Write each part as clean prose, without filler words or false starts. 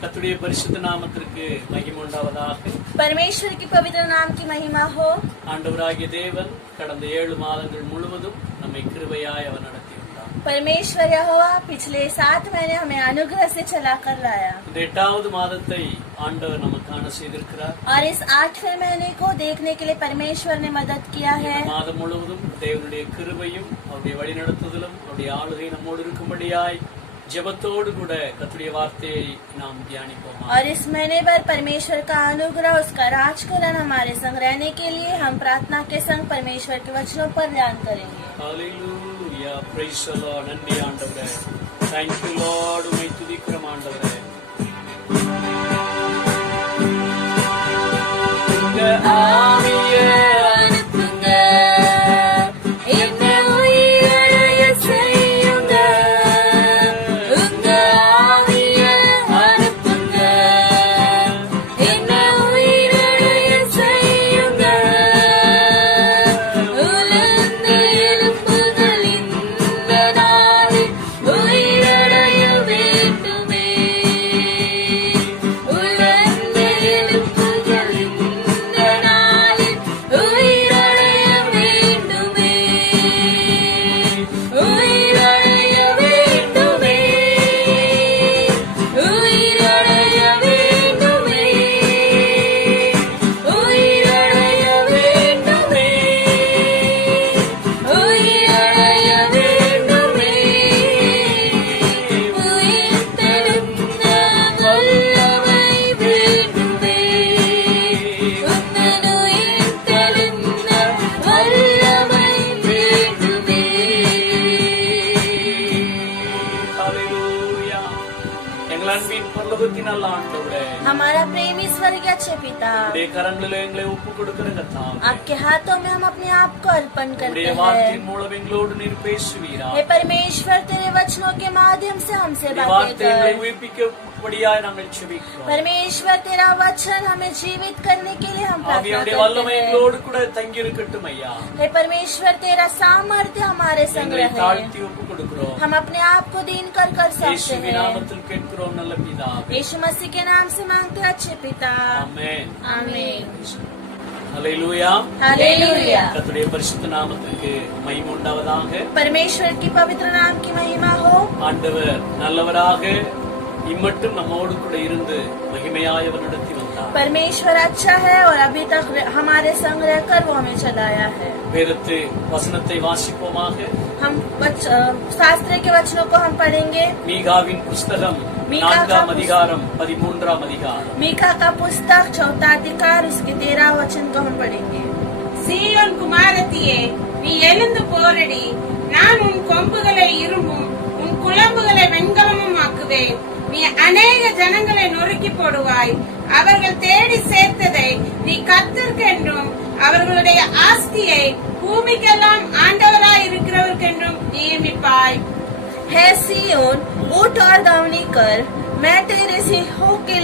கர்த்தருடைய பரிசுத்த நாமத்திற்கு மகிமை உண்டாவதாக. परमेश्वर की पवित्र नाम की महिमा हो। ஆண்டவராகிய தேவன் கடந்த 7 மாதங்கள் முழுவதும் நம்மை கிருபையாய் அவர் நடத்தியுள்ளார். परमेश्वर यहोवा पिछले 7 महीने हमें अनुग्रह से चला कर लाया। இந்த 8வது மாதத்தை ஆண்டவர் நமக்கான செய்திருக்கிறார். और इस 8वें महीने को देखने के लिए परमेश्वर ने मदद किया है। இந்த மாதம் முழுவதும் தேவனுடைய கிருபையும் அவருடைய வழிநடத்துதலும் அவருடைய ஆளுகை நம்மோடு இருக்கும்படியாய் ஜெபத்தோடு கூட கர்த்தருடைய வார்த்தையை நாம் தியானிப்போம். और इस महीने भर परमेश्वर का अनुग्रह, उसका राजकरण हमारे संग रहने के लिए हम प्रार्थना के संग परमेश्वर के वचनों पर ध्यान करेंगे। ஹalleluya, praise the Lord. நன்றி ஆண்டவரே, thank you Lord. உம்மை துதிக்கிறோம் ஆண்டவரே. உங்க ஆவியே அனுப்புங்க, என்னை உயிரடைய செய்யுங்க. உங்க ஆவியே அனுப்புங்க, என்னை உயிரடைய செய்யுங்க. உலர்ந்த எலும்புகள் இந்த நாளில் உயிரடைய வேண்டுமே. உலர்ந்த எலும்புகள் இந்த நாளில் உயிரடைய வேண்டுமே. உயிரடைய வேண்டுமே. உயிரடைய வேண்டுமே. உயிரடைய வேண்டுமே. உயிரடைய வேண்டுமே. உயிர்த்தெழுந்த வல்லமை வேண்டுமே. உந்தன் உயிர்த்தெழுந்த வல்லமை வேண்டுமே. ஹalleluya. எங்கள் அன்பின் பரலோகத்தின் நல்ல ஆண்டவரே, हमारा प्रेमी स्वर्गीय अच्छे पिता, உம்முடைய கரங்களிலே எங்களை ஒப்புக் கொடுக்கிற கர்த்தாவே, आपके हाथों में हम अपने आप को अर्पण करते உம்முடைய हैं। வார்த்தையின் மூலம் எங்களோடு நீர் பேசுவீரா. हे परमेश्वर, तेरे वचनों के माध्यम से हमसे உம்முடைய बातें வார்த்தை எங்களை कर। உயிர்ப்பிக்கும்படியாய் நாங்கள் ஜெபிக்கிறோம். परमेश्वर, तेरा वचन हमें जीवित करने के लिए हम प्रार्थना ஆவியானுடைய करते வல்லமை हैं। எங்களோடு கூட தங்கி இருக்கட்டும் ஐயா. हे परमेश्वर, तेरा सामर्थ्य हमारे संग எங்களை रहे। தாழ்த்தி ஒப்புக் கொடுக்கிறோம். हम अपने आप को दीन कर सकते இயேசுவின் हैं। நாமத்தில் கேட்கிறோம் நல்ல பிதாவே. यीशु मसीह के नाम से मांगते हैं अच्छे पिता, ஆமென். आमीन। ஹalleluya. हालेलुया। கர்த்தருடைய பரிசுத்த நாமத்திற்கு மகிமை உண்டாவதாக. परमेश्वर की पवित्र नाम की महिमा हो। ஆண்டவர் நல்லவராக இம்மட்டும் நம்மோடு கூட இருந்து மகிமையாய் அவர் நடத்தி வந்தார். परमेश्वर अच्छा है और अभी तक हमारे संग रहकर वो हमें चलाया है। வேதத்து வசனத்தை வாசிப்போமாக. हम शास्त्र के वचनों को हम पढ़ेंगे। மீகாவின் புஸ்தகம் மீகா का 4ஆம் அதிகாரம் 13ஆம் அதிகாரம். मीका का पुस्तक 4 अधिकार उसके 13 वचन को हम पढ़ेंगे। சீயோன் குமாரத்தியே, நீ எழுந்து போரடி. நான் உன் கொம்புகளை இரும்பும் உன் குளம்புகளை வெண்கலமும் ஆக்குவேன். நீ அநேக ஜனங்களை நொறுக்கி போடுவாய். அவர்கள் தேடி சேர்த்ததை நீ கர்த்தருக்கென்றும் அவர்களுடைய ஆஸ்தியை பூமிக்கெல்லாம் ஆண்டவராய் இருக்கிறவர்க்கென்றும் நியமிப்பாய். है सिय्योन, उठ और दौनी कर। मैं तेरे सिंहों के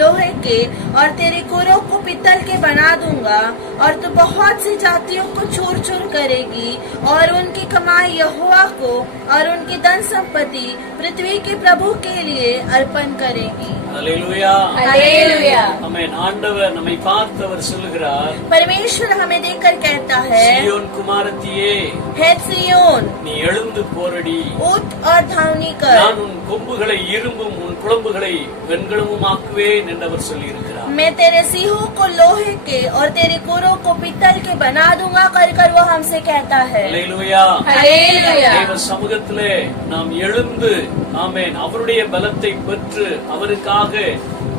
लोहे के और तेरे कुरों को पित्तल के बना दूंगा। और तू बहुत सी जातियों को चूर चूर करेगी और उनकी कमाई यहोवा को और उनकी धन संपत्ति पृथ्वी के प्रभु के लिए अर्पण करेगी। ஹalleluya. हालेलुया। ஆமென். ஆண்டவர் நம்மை பார்த்தவர் சொல்லுகிறார், परमेश्वर हमें देखकर कहता है, சீயோன் குமாரத்தியே, हे सिय्योन, நீ எழுந்து போரடி. उठ और धावनी कर। நான் உன் கொம்புகளை இரும்பும் உன் குளம்புகளை வெண்கலமும் ஆக்குவேன் என்று அவர் சொல்லி இருக்கிறார். मैं तेरे सिंहों को लोहे के और तेरे कुरों को पित्तल के बना दूंगा कर वो हमसे कहता है। ஹalleluya. हालेलुया। தேவ சமூகத்திலே நாம் எழுந்து ஆமென் அவருடைய பலத்தை பெற்று அவருக்காக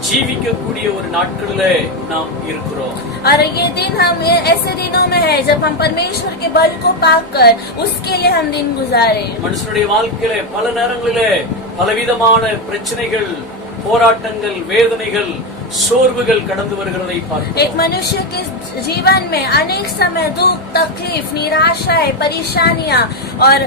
ஜீவிக்கக்கூடிய ஒரு நாட்களிலே நாம் இருக்கிறோம். और ये दिन हम ऐसे दिनों में है जब हम परमेश्वर के बल को पाकर उसके लिए हम दिन गुजारे। மனுஷனுடைய வாழ்க்கையிலே பல நேரங்களிலே பலவிதமான பிரச்சனைகள், போராட்டங்கள், வேதனைகள், சோர்வுகள் கடந்து வருகிறதை பார்க்கிறோம். एक मनुष्य के जीवन में अनेक समय दुख, तकलीफ, निराशाएं, परेशानियां और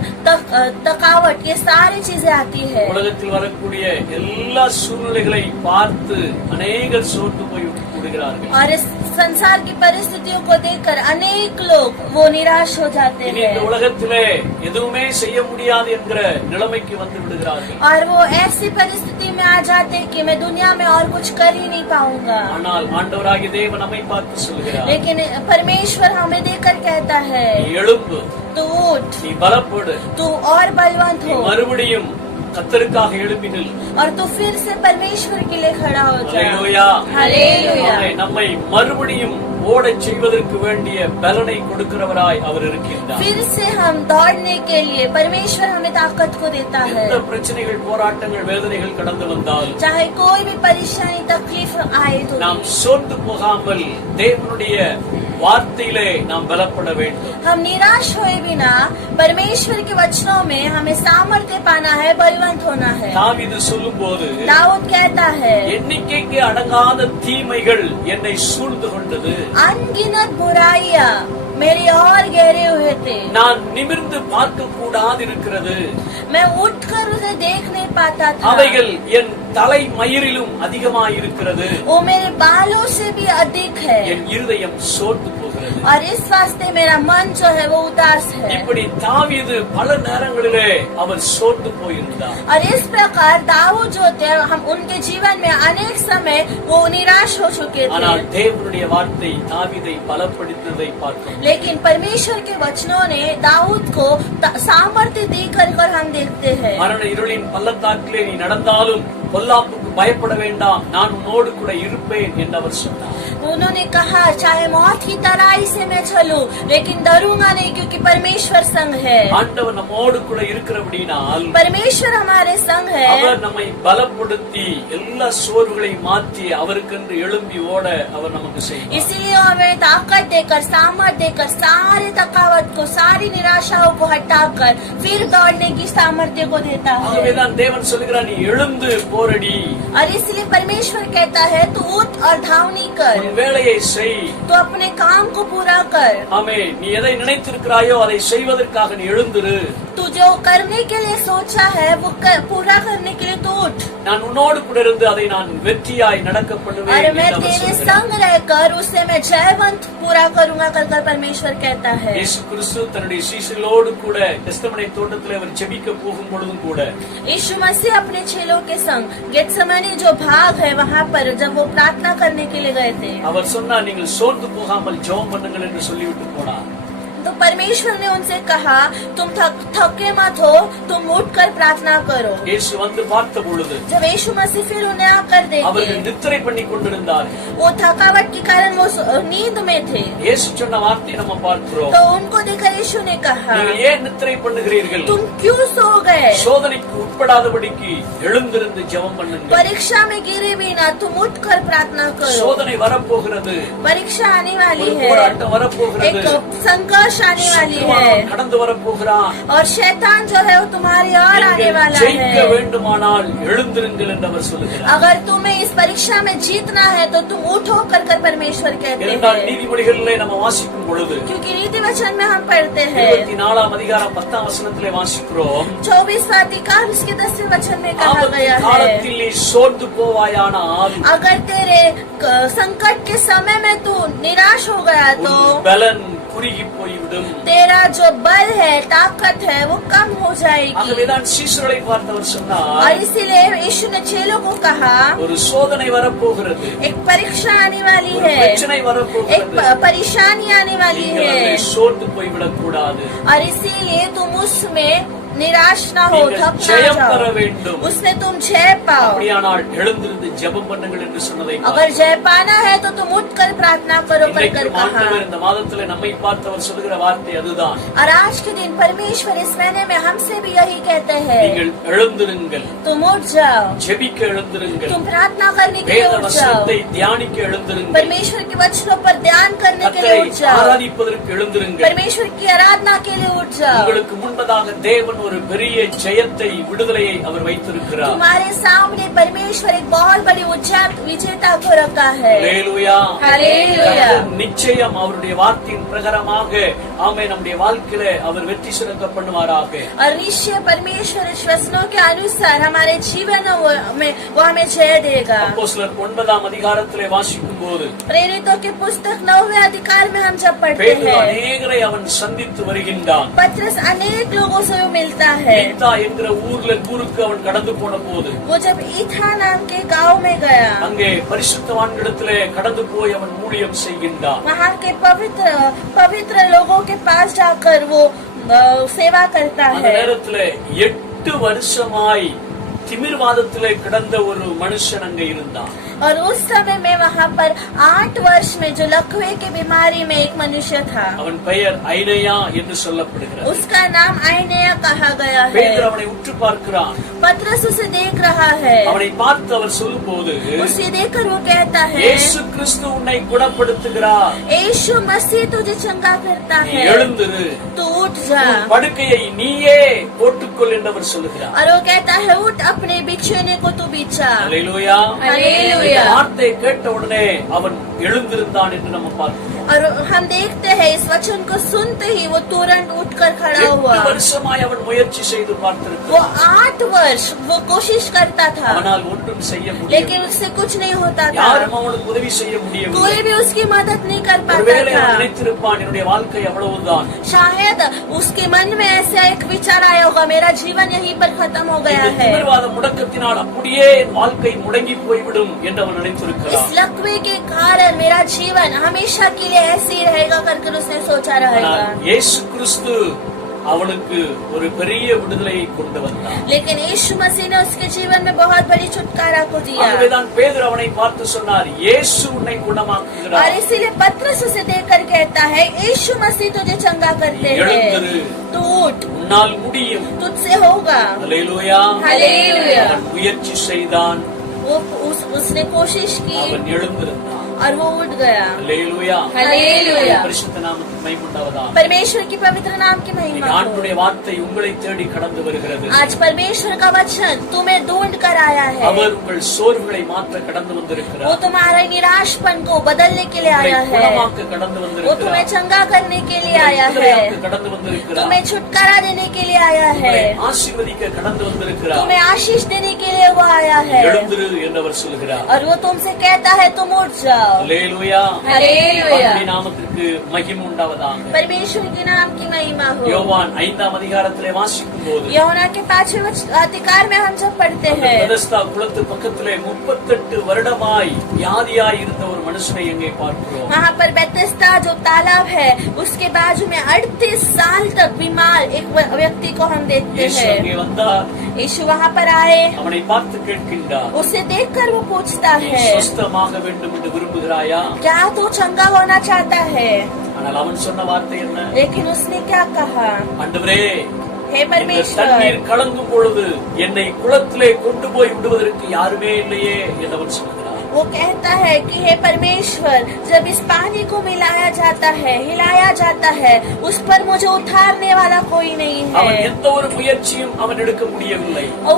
थकावट, ये सारी चीजें आती है। உலகத்தில் வரக்கூடிய எல்லா சூழ்நிலைகளை பார்த்து அநேகர் சோர்ந்து போய் விடுகிறார்கள். और इस संसार की परिस्थितियों को देखकर अनेक लोग वो निराश हो जाते இனி இந்த हैं உலகத்திலே எதுவுமே செய்ய முடியாது என்கிற நிலைமைக்கு வந்து விடுகிறார்கள். और वो ऐसी परिस्थिति में आ जाते हैं कि मैं दुनिया में और कुछ कर ही नहीं पाऊंगा। ஆனால் ஆண்டவராகிய தேவன் நம்மை பார்த்து சொல்கிறார், लेकिन परमेश्वर हमें देखकर कहता है, நீ எழும்பு, तू उठ, நீ பலப்படு, तू और बलवंत நீ हो மறுபடியும் கர்த்தருக்காக எழும்பி நில். और तू फिर से परमेश्वर के लिए खड़ा हो जा। அல்லேலூயா. हालेलुया। நம்மை மறுபடியும் ஓடச் செய்வதற்கு வேண்டிய பலனை கொடுக்கிறவராய் அவர் இருக்கின்றார். फिर से हम दौड़ने के लिए परमेश्वर हमें ताकत को देता है। எந்த பிரச்சனைகள், போராட்டங்கள், வேதனைகள் கடந்து வந்தால் चाहे कोई भी परेशानी तकलीफ आए तो நாம் சோர்ந்து போகாமல் தேவனுடைய வார்த்தையிலே நாம் பலப்பட வேண்டும். हम निराश हुए बिना परमेश्वर के वचनों में हमें सामर्थ्य पाना है, बलवंत होना है। தாவீது சொல்லும்போது, दाऊद कहता है, எண்ணிக்கைக்கு அடங்காத தீமைகள் என்னை சூழ்ந்து கொண்டது, अनगिनत बुराइयां मेरे और गहरे हुए थे, நான் நிமிர்ந்து பார்க்க கூடாது இருக்கிறது, मैं उठकर उसे देख नहीं पाता था, அவைகள் என் தலை மயிரிலும் அதிகமாய் இருக்கிறது, वो मेरे बालों से भी अधिक है என் இருதயம் சோர்ந்து போகிறது. और इस वास्ते मेरा मन जो है वो उदास है। இப்படி தாவீது பல நேரங்களிலே அவர் சோர்ந்து போயிருந்தார். और इस प्रकार दाऊद जो थे, हम उनके जीवन में अनेक समय वो निराश हो चुके ஆனால் थे, தேவனுடைய வார்த்தை தாவீதை பலப்படுத்தியதை பார்க்கிறோம். लेकिन परमेश्वर के वचनों ने दाऊद को सामर्थ्य देकर हम देखते हैं। மரண இருளின் பள்ளத்தாக்கிலே நீ நடந்தாலும் பொல்லாப்புக்கு பயப்பட வேண்டாம், நான் உன்னோடு கூட இருப்பேன் என்று அவர் சொன்னார். उन्होंने कहा, चाहे मौत की तराई से मैं चलूं, लेकिन डरूंगा नहीं क्योंकि परमेश्वर संग है। ஆண்டவர் நம்மோடு கூட இருக்கிறபடினால் परमेश्वर हमारे संग है, அவர் நம்மை பலப்படுத்தி எல்லா சோர்வுகளையும் மாற்றி அவருக்கென்று எழும்பி ஓட அவர் நமக்கு செய்வார். इसलिए हमें ताकत देकर, सामर्थ देकर, सारी थकावट को, सारी निराशाओं को हटाकर फिर दौड़ने की सामर्थ्य को देता है। ஆகவேதான் தேவன் சொல்கிறார், நீ எழுந்து போரடி, और इसलिए परमेश्वर कहता है, तू उठ और धावनी कर, உன் வேலையை செய். तो अपने काम को पूरा कर। ஆமென். நீ எதை நினைத்திருக்கிறாயோ அதை செய்வதற்காக நீ எழுந்திரு. तू जो करने के लिए सोचा है वो पूरा करने के लिए तू उठ, நான் உன்னோடு கூட இருந்து அதை நான் வெற்றியாய் நடக்க பண்ணுவேன் और मैं என்று அவர் तेरे சொல்கிறார். संग रहकर उसे मैं जयवंत पूरा करूंगा कर परमेश्वर कहता है। இயேசு கிறிஸ்து தன்னுடைய சீஷர்களோடு கூட கெத்செமனே தோட்டத்திலே அவர் ஜெபிக்க போகும் பொழுதும் கூட यीशु मसीह अपने चेलों के संग गेत्सेमनी जो भाग है वहाँ पर जब वो प्रार्थना करने के लिए गए थे, அவர் சொன்னார், நீங்கள் சோர்ந்து போகாமல் ஜெபம் பண்ணுங்கள் என்று சொல்லிவிட்டு போனார். तो परमेश्वर ने उनसे कहा, तुम थके मत हो, तुम उठकर प्रार्थना करो। இயேசு வந்து பார்த்த பொழுது जब यीशु मसीह फिर उन्हें आकर அவர்கள் देखे, நித்திரை பண்ணி கொண்டிருந்தார்கள். वो थकावट के कारण वो नींद में थे, இயேசு சொன்ன வார்த்தையை நம்ம பார்க்கிறோம், तो उनको देखकर यीशु ने कहा, நீங்கள் ஏன் நித்திரை பண்ணுகிறீர்கள்? तुम क्यों सो गए? சோதனைக்கு உட்படாதபடிக்கு எழுந்திருந்து ஜெபம் பண்ணுங்கள். परीक्षा में गिरे बिना तुम उठकर प्रार्थना करो। சோதனை வரப்போகிறது, परीक्षा आने वाली ஒரு है, போராட்டம் வரப்போகிறது, एक संघर्ष आने वाली है, சத்துருவானவன் கடந்து வரப்போகிறான். और शैतान जो है वो तुम्हारी और आने நீங்கள் वाला ஜெயிக்க है। வேண்டுமானால் எழுந்திருங்கள் என்று அவர் சொல்லுகிறார். अगर तुम्हें इस परीक्षा में जीतना है तो तुम उठो कर परमेश्वर कहते இரண்டாம் हैं, நீதிமொழிகளிலே நம்ம வாசிக்கும் பொழுது क्योंकि नीति वचन में हम पढ़ते हैं 24 அதிகாரம் 10 வசனத்திலே வாசிக்கிறோம், 24वां अधिकार उसके 10वें वचन में कहा ஆபத்து गया है, காலத்தில் நீ சோர்ந்து போவாயானால் अगर तेरे संकट के समय में तू निराश हो गया तो உன் பலன் குறுகி போய்விடும். तेरा जो बल है, ताकत है, वो कम हो जाएगी। ஆகவேதான் சீஷர்களை பார்த்தவர் சொன்னார், और इसीलिए यीशु ने चेलों को कहा, ஒரு சோதனை வரப்போகிறது, एक परीक्षा आने वाली ஒரு है, பிரச்சனை एक வரப்போகிறது, परेशानी आने वाली நீங்கள் है, அதில் சோர்ந்து போய்விடக் கூடாது. और इसीलिए तुम उसमें निराश ना हो, நீங்கள் थक ना ஜெயம் பெற जाओ, வேண்டும். उसमें तुम जय पाओ। அப்படியானால் எழுந்திருந்து ஜெபம் பண்ணுங்கள் என்று சொன்னதை अगर जय पाना है तो तुम उठकर प्रार्थना करो कर இன்றைக்கு कहा। ஆண்டவர் இந்த மாதத்திலே நம்மை பார்த்தவர் சொல்லுகிற வார்த்தை அதுதான், और आज के दिन परमेश्वर इस महीने में हमसे भी यही कहते हैं, நீங்கள் எழுந்திருங்கள், तुम उठ जाओ, ஜெபிக்க எழுந்திருங்கள், तुम प्रार्थना करने के लिए வேத उठ जाओ, வசனத்தை தியானிக்க எழுந்திருங்கள், परमेश्वर के वचनों पर ध्यान करने के लिए கர்த்தரை उठ जाओ, ஆராதிப்பதற்கு எழுந்திருங்கள். परमेश्वर की आराधना के लिए उठ जाओ। உங்களுக்கு முன்பதாக தேவன் ஒரு பெரிய ஜெயத்தை விடுதலையை அவர் வைத்திருக்கிறார். तुम्हारे सामने परमेश्वर एक बहुत बड़ी विजेता को रखा है. ஹல்லேலூயா. ஹல்லேலூயா. நிச்சயம் அவருடைய வார்த்தையின் பிரகாரமாக ஆமென் நம்முடைய வாழ்க்கையில அவர் வெற்றி சிறக்க பண்ணுவாராக. और निश्चय परमेश्वर वचनों के अनुसार हमारे जीवन में वो हमें जय देगा. அப்போஸ்தலர் 9ஆம் அதிகாரத்திலே வாசிக்கும் போது प्रेरितों की पुस्तक 9वें अधिकार में हम जब पढ़ते பேதுரு हैं, அநேகரை அவன் சந்தித்து வருகின்றான். पतरस अनेक लोगों से वो मिलता है. ஈத்தா என்கிற ஊருக்கு அவன் கடந்து போன போது वो जब ईथा नाम के गांव में गया, அங்கே பரிசுத்தவான்களிடத்திலே கடந்து போய் அவன் ஊழியம் செய்கின்றான். वहाँ के पवित्र लोगों के पास जाकर वो सेवा करता அந்த है. நேரத்திலே 8 வருஷமாய் திமிர்வாதத்திலே கிடந்த ஒரு மனுஷன் அங்கே இருந்தான். और उस समय में वहाँ पर 8 वर्ष में जो लकवे की बीमारी में एक मनुष्य था, அவன் பெயர் ஐனயா என்று சொல்லப்படுகிறது. उसका नाम आइनेया कहा गया பேதுரு है. அவனை உற்று பார்க்கிறான். पतरस उसे देख रहा है. அவனை பார்த்து அவர் சொல்லும்போது उसे देखकर वो कहता है, இயேசு கிறிஸ்து உன்னை குணப்படுத்துகிறார். यीशु मसीह तुझे चंगा करता நீ है, எழுந்திரு, तू उठ जा. உன் படுக்கையை நீயே போட்டுக்கொள் என்று அவர் சொல்லுகிறார். और वो कहता है, उठ अपने बिछौने को तू बिछा. அல்லேலூயா. हालेलुया. இந்த வார்த்தையை கேட்ட உடனே அவன் எழுந்திருந்தான் என்று நம்ம பார்க்கிறோம். और हम देखते हैं इस वचन को सुनते ही वो तुरंत उठकर खड़ा 8 हुआ. வருஷமாய் அவன் முயற்சி செய்து वो பார்த்திருக்கிறான். 8 वर्ष वो कोशिश करता था, அவனால் ஒன்றும் செய்ய लेकिन முடியவில்லை. उससे कुछ नहीं होता था. யாரும் அவனுக்கு உதவி செய்ய முடியவில்லை. कोई भी उसकी मदद नहीं कर पाता ஒருவேளை அவன் था. நினைத்திருப்பான் என்னுடைய வாழ்க்கை அவ்வளவுதான். शायद उसके मन में ऐसा एक विचार आया होगा, मेरा जीवन यहीं पर खत्म हो गया இந்த है. திமிர்வாத முடக்கத்தினால் அப்படியே என் வாழ்க்கை முடங்கி போய்விடும் என்று அவன் इस நினைத்திருக்கிறான். लकवे के कारण मेरा जीवन हमेशा के लिए ऐसे ही रहेगा करके उसने सोचा रहेगा. ஆனால் இயேசு கிறிஸ்து அவனுக்கு ஒரு பெரிய விடுதலையை கொண்டு வந்தார். लेकिन यीशु मसीह ने उसके जीवन में बहुत बड़ी छुटकारा को दिया. ஆகவேதான் பேதுரு அவனை பார்த்து சொன்னார், இயேசு உன்னை குணமாக்குகிறார். और इसीलिए पतरस उसे देखकर कहता है, यीशु मसीह तुझे चंगा करते हैं, எழுந்திரு, तू उठ, உன்னால் முடியும். तुझसे होगा. அல்லேலூயா. हालेलुया. அவன் முயற்சி செய்தான், वो उसने कोशिश की அவன் எழுந்திருந்தான். और वो उठ गया. அல்லேலூயா. हालेलुया. பரிசுத்த நாமத்துக்கு மகிமை உண்டாவதாக. परमेश्वर की पवित्र नाम की महिमा हो. ஆண்டவருடைய வார்த்தை உங்களை தேடி கடந்து வருகிறது. आज परमेश्वर का वचन तुम्हें ढूंढ कर आया है. அவர் உங்கள் சோர்வுகளை மாற்ற கடந்து वो வந்திருக்கிறார். तुम्हारे निराशपन को बदलने के लिए உங்களை आया है. குணமாக்க கடந்து वो வந்திருக்கிறார். तुम्हें चंगा करने के लिए आया है. விடுதலையாக்க கடந்து வந்திருக்கிறார். तुम्हें छुटकारा देने के लिए आया है. உங்களை ஆசீர்வதிக்க கடந்து வந்திருக்கிறார். तुम्हें आशीष देने के लिए वो आया है. எழுந்திரு என்று அவர் சொல்கிறார். और वो तुमसे कहता है, तुम उठ जाओ. அல்லேலூயா. हालेलुया. அவருடைய நாமத்திற்கு மகிமை உண்டாவதாக. परमेश्वर के नाम की महिमा हो. யோவான் 5ஆம் அதிகாரத்திலே வாசிக்கும் போது यहोना के 5वें अधिकार में हम जब पढ़ते அந்த हैं, பெதஸ்தா குளத்து பக்கத்திலே 38 வருடமாய் வியாதியாய் இருந்த ஒரு மனுஷனை எங்கே பார்க்கிறோம். वहाँ पर बेथेस्दा जो तालाब है उसके बाजू में 38 साल तक बीमार एक व्यक्ति को हम देखते இயேசு हैं. அங்கே வந்தார். यीशु वहाँ पर आए, அவனை பார்த்து கேட்கின்றார், उसे देखकर वो पूछता நீ है, சுஸ்தமாக வேண்டும் என்று விரும்புகிறாயா? क्या तू चंगा होना चाहता है? ஆனால் அவன் சொன்ன வார்த்தை என்ன? लेकिन उसने क्या कहा, ஆண்டவரே, हे இந்த परमेश्वर, தண்ணீர் கலங்கும் பொழுது என்னை குளத்திலே கொண்டு போய் விடுவதற்கு யாருமே இல்லையே என்று அவன் சொல்கிறார். वो कहता है कि हे परमेश्वर, जब इस पानी को मिलाया जाता है, हिलाया जाता है, उस पर मुझे उठारने वाला कोई नहीं அவன் है. எந்த ஒரு முயற்சியும் அவன் எடுக்க முடியவில்லை. और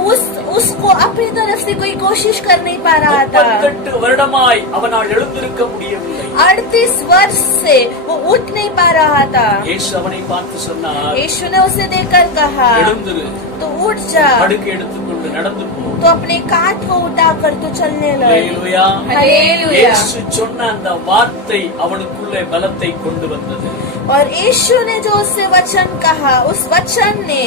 उसको अपनी तरफ से कोई कोशिश कर नहीं पा रहा था. 38 வருடமாய் அவனால் எழுந்திருக்க முடியவில்லை. 38 वर्ष से वो उठ नहीं पा रहा था. இயேசு அவனை பார்த்து சொன்னார், यीशु ने उसे देखकर कहा, எழுந்திரு, तो उठ जा, படுக்கை எடுத்துக்கொண்டு நடந்து போ. तो अपने कांध को उठाकर तू चलने लग. அல்லேலூயா. हालेलुया. இயேசு சொன்ன அந்த வார்த்தை அவனுக்குள்ளே பலத்தை கொண்டு வந்தது. और यीशु ने जो उससे वचन कहा, उस वचन ने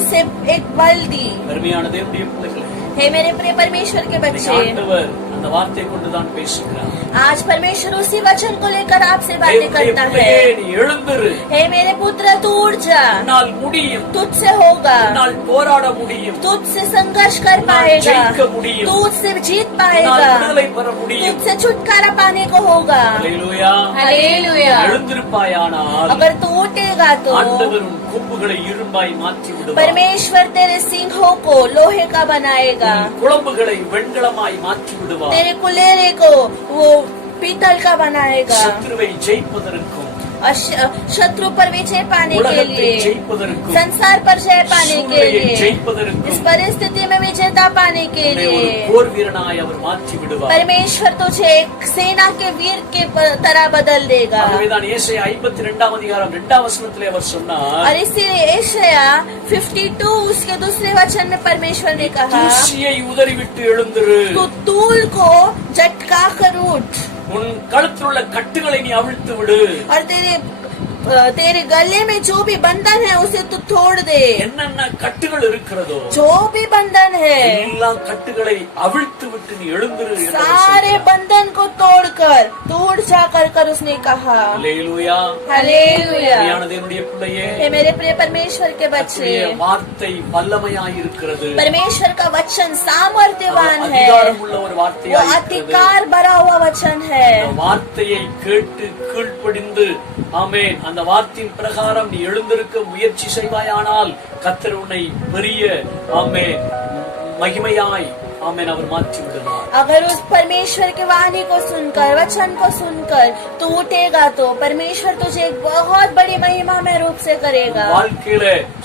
उसे एक बल दी. அருமையான தேவனுடைய பிள்ளைகளே, हे मेरे प्रिय परमेश्वर के இன்னைக்கு बच्चे, ஆண்டவர் அந்த வார்த்தை கொண்டுதான் பேசுகிறார். आज परमेश्वर उसी वचन को लेकर आपसे बातें தேவனுடைய करता பிள்ளையே, है. நீ எழுந்திரு, हे मेरे पुत्र, तू उठ जा, உன்னால் முடியும், तुझसे होगा, உன்னால் போராட முடியும், तुझसे संघर्ष कर உன்னால் पाएगा, ஜெயிக்க முடியும், तू उससे जीत உன்னால் पाएगा, விடுதலை பெற முடியும். तुझसे छुटकारा पाने को होगा. அல்லேலூயா. हालेलुया. எழுந்திருப்பாயானால் अगर तू उठेगा तो ஆண்டவர் உன் கொம்புகளை இரும்பாய் மாற்றி விடுவார். परमेश्वर तेरे सिंहों को लोहे का बनाएगा, உன் குளம்புகளை வெண்கலமாய் மாற்றி விடுவார். तेरे कुलेरे को वो पीतल का बनाएगा. சத்துருவை ஜெயிப்பதற்கும் और शत्रु पर विजय पाने के உலகத்தை लिए, ஜெயிப்பதற்கும் संसार पर जय पाने के சூழ்நிலையை लिए, ஜெயிப்பதற்கும் इस परिस्थिति में विजेता पाने के உன்னை ஒரு लिए போர் வீரனாய் அவர் மாற்றி விடுவார். परमेश्वर तुझे एक सेना के वीर के तरह बदल देगा। ஆகவேதான் ஏசாயா 52 அதிகாரம் 2 வசனத்திலே அவர் சொன்னார், और इसीलिए एशाया 52 उसके दूसरे वचन में परमेश्वर ने कहा, தூசியை உதறிவிட்டு எழுந்திரு, तू तूल को झटका कर उठ உன் கழுத்தில் உள்ள கட்டுகளை நீ அவிழ்த்து விடு. और तेरे गले में जो भी बंधन है उसे तू तोड़ दे। என்னென்ன கட்டுகள் இருக்கிறதோ जो भी बंधन है எல்லா கட்டுகளை அவிழ்த்து விட்டு நீ எழுந்திரு என்று அவர் सारे சொல்கிறார். बंधन को तोड़कर तू उठ जा कर उसने कहा। அல்லேலூயா. हालेलुया। அருமையான தேவனுடைய பிள்ளையே, हे मेरे प्रिय परमेश्वर के बच्चे, கர்த்தருடைய வார்த்தை வல்லமையாய் இருக்கிறது. परमेश्वर का वचन सामर्थ्यवान है, அதிகாரம் உள்ள ஒரு वो வார்த்தையாய் இருக்கிறது. अधिकार भरा हुआ वचन है। அந்த வார்த்தையை கேட்டு கீழ்ப்படிந்து ஆமென் அந்த வார்த்தையின் பிரகாரம் நீ எழுந்திருக்க முயற்சி செய்வாயானால் கர்த்தர் உன்னை பெரிய ஆமென் மகிமையாய் ஆமென் அவர் மாற்றி விடுவார். अगर उस परमेश्वर की वाणी को सुनकर, वचन को सुनकर तू उठेगा तो परमेश्वर तुझे एक बहुत बड़ी महिमा में रूप से करेगा। வாழ்க்கையில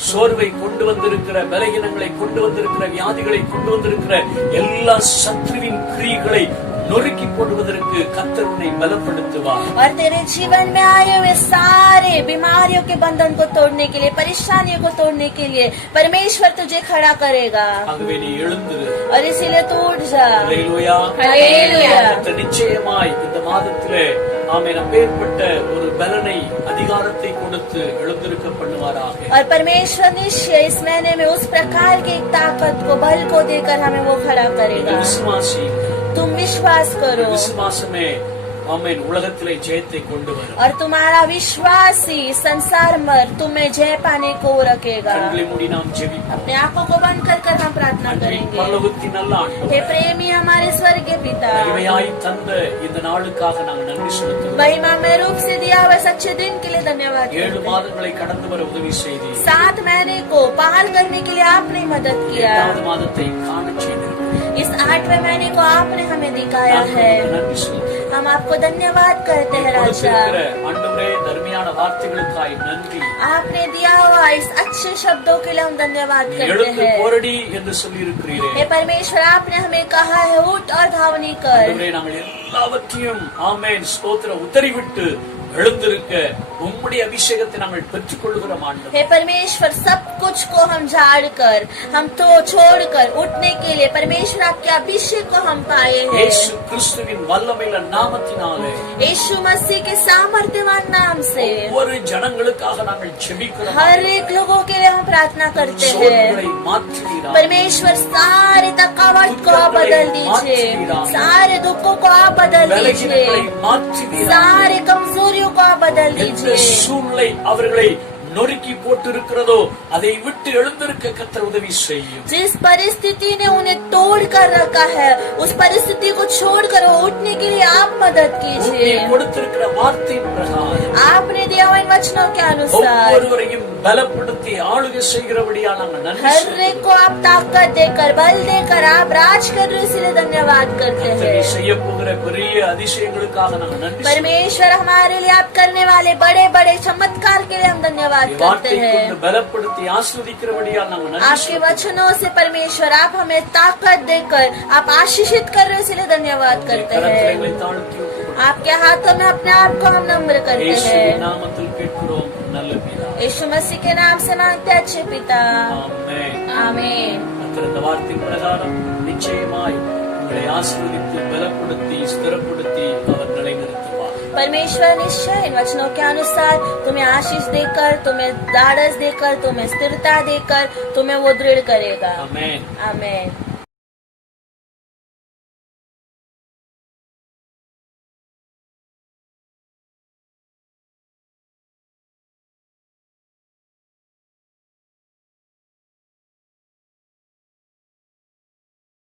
சோர்வை கொண்டு வந்திருக்கிற, பலகீனங்களை கொண்டு வந்திருக்கிற, வியாதிகளை கொண்டு வந்திருக்கிற எல்லா சத்ருவின் கிரியைகளை நொறுக்கி போடுவதற்கு கர்த்தர் உன்னை பலப்படுத்துவார். और तेरे जीवन में आए हुए सारे बीमारियों के बंधन को तोड़ने के लिए, परेशानियों को तोड़ने के लिए परमेश्वर तुझे खड़ा करेगा। ஆகவே நீ எழுந்திரு. और इसीलिए तू उठ जा। அல்லேலூயா. हालेलुया। கர்த்தர் நிச்சயமாய் இந்த மாதத்திலே ஆமென் அப்பேற்பட்ட ஒரு பலனை அதிகாரத்தை கொடுத்து எழுந்திருக்க பண்ணுவாராக. और परमेश्वर निश्चय इस महीने में उस प्रकार की एक ताकत को, बल को देकर हमें वो खड़ा करेगा। விசுவாசி, तुम विश्वास करो விசுவாசமே ஆமென் உலகத்திலே ஜெயத்தை கொண்டு வரும். और तुम्हारा विश्वास ही संसार में तुम्हें जय पाने को रखेगा। கண்களை மூடி நாம் ஜெபிப்போம். अपने आंखों को बंद कर हम प्रार्थना அன்பின் करेंगे। பரலோகத்தின் நல்ல हे ஆண்டவரே, प्रेमी हमारे स्वर्गीय पिता, மகிமையாய் தந்த இந்த நாளுக்காக நாங்கள் நன்றி செலுத்துகிறோம். महिमा में रूप से दिया हुआ सच्चे दिन के लिए धन्यवाद 7 करते हैं। மாதங்களை கடந்து வர உதவி செய்தி 7 महीने को पार करने के लिए आपने मदद किया। 8வது மாதத்தை காணச் செய்திருக்கிறீர். इस 8वें महीने को आपने हमें दिखाया நாங்கள் है। உங்களுக்கு நன்றி செலுத்துகிறோம். हम आपको धन्यवाद करते हैं राजा। கொடுத்திருக்கிற ஆண்டவரே தர்மியான வார்த்தைகளுக்காய் நன்றி. आपने दिया हुआ इस अच्छे शब्दों के लिए हम धन्यवाद நீ करते எழுந்து हैं। போரடி என்று சொல்லி இருக்கிறீரே. हे परमेश्वर, आपने हमें कहा है उठ और धावनी कर। ஆண்டவரே, நாங்கள் எல்லாவற்றையும் ஆமென் ஸ்தோத்திரம் உத்தரிவிட்டு எழுந்திருக்க உம்முடைய அபிஷேகத்தை நாங்கள் பெற்றுக் கொள்கிறோம் ஆண்டவரே. हे परमेश्वर, सब कुछ को हम झाड़ कर, हम तो छोड़कर उठने के लिए परमेश्वर आपके अभिषेक को हम पाए हैं। இயேசு கிறிஸ்துவின் வல்லமையுள்ள நாமத்தினாலே यीशु मसीह के सामर्थ्यवान नाम से ஒவ்வொரு ஜனங்களுக்காக நாங்கள் ஜெபிக்கிறோம். हर एक लोगों के लिए हम प्रार्थना करते हैं। சோர்வுகளை மாற்றுவீராக. परमेश्वर, सारे थकावट को आप बदल दीजिए, सारे दुखों को आप बदल பலகீனங்களை दीजिए, மாற்றுவீராக. सारे कमजोरियों को आप बदल எந்த दीजिए। சூழ்நிலை அவர்களை நொறுக்கி போட்டு இருக்கிறதோ அதை விட்டு எழுந்திருக்க கர்த்தர் உதவி செய்யும். जिस परिस्थिति ने उन्हें तोड़ कर रखा है, उस परिस्थिति को छोड़कर वो उठने के लिए आप मदद कीजिए। நீ கொடுத்திருக்கிற வார்த்தையின் பிரகாரம் आपने दिया हुआ इन वचनों के अनुसार ஒவ்வொருவரையும் பலப்படுத்தி ஆளுகை செய்கிறபடியா நாங்கள் நன்றி हर செலுத்துகிறோம். एक को आप ताकत देकर, बल देकर आप राज कर रहे हो, इसलिए धन्यवाद करते கர்த்தர் நீ हैं। செய்ய போகிற பெரிய அதிசயங்களுக்காக நாங்கள் நன்றி செலுத்துகிறோம். परमेश्वर, हमारे लिए आप करने वाले बड़े बड़े चमत्कार के लिए हम धन्यवाद நீ करते வார்த்தை हैं। கொண்டு பலப்படுத்தி ஆசீர்வதிக்கிறபடியா நாங்கள் நன்றி आपके செலுத்துகிறோம். वचनों से परमेश्वर आप हमें ताकत देकर आप आशीषित कर रहे हो, इसलिए धन्यवाद करते கரங்களை हैं। எங்களை தாழ்த்தி ஒப்புக்கொடுக்கிறோம். आपके हाथों में अपने आप को हम नम्र करते இயேசுவின் हैं। நாமத்தில் கேட்கிறோம் நல்ல பிதாவே. यीशु मसीह के नाम से मांगते हैं, अच्छे पिता, ஆமென். आमीन। கர்த்தர் இந்த வார்த்தையின் பிரகாரம் நிச்சயமாய் உங்களை ஆசீர்வதித்து பலப்படுத்தி ஸ்திரப்படுத்தி அவர் நிலைநிறுத்துவார். परमेश्वर निश्चय इन वचनों के अनुसार तुम्हें आशीष देकर, तुम्हें धाड़स देकर, तुम्हें स्थिरता देकर तुम्हें वो दृढ़ करेगा। ஆமென். आमीन।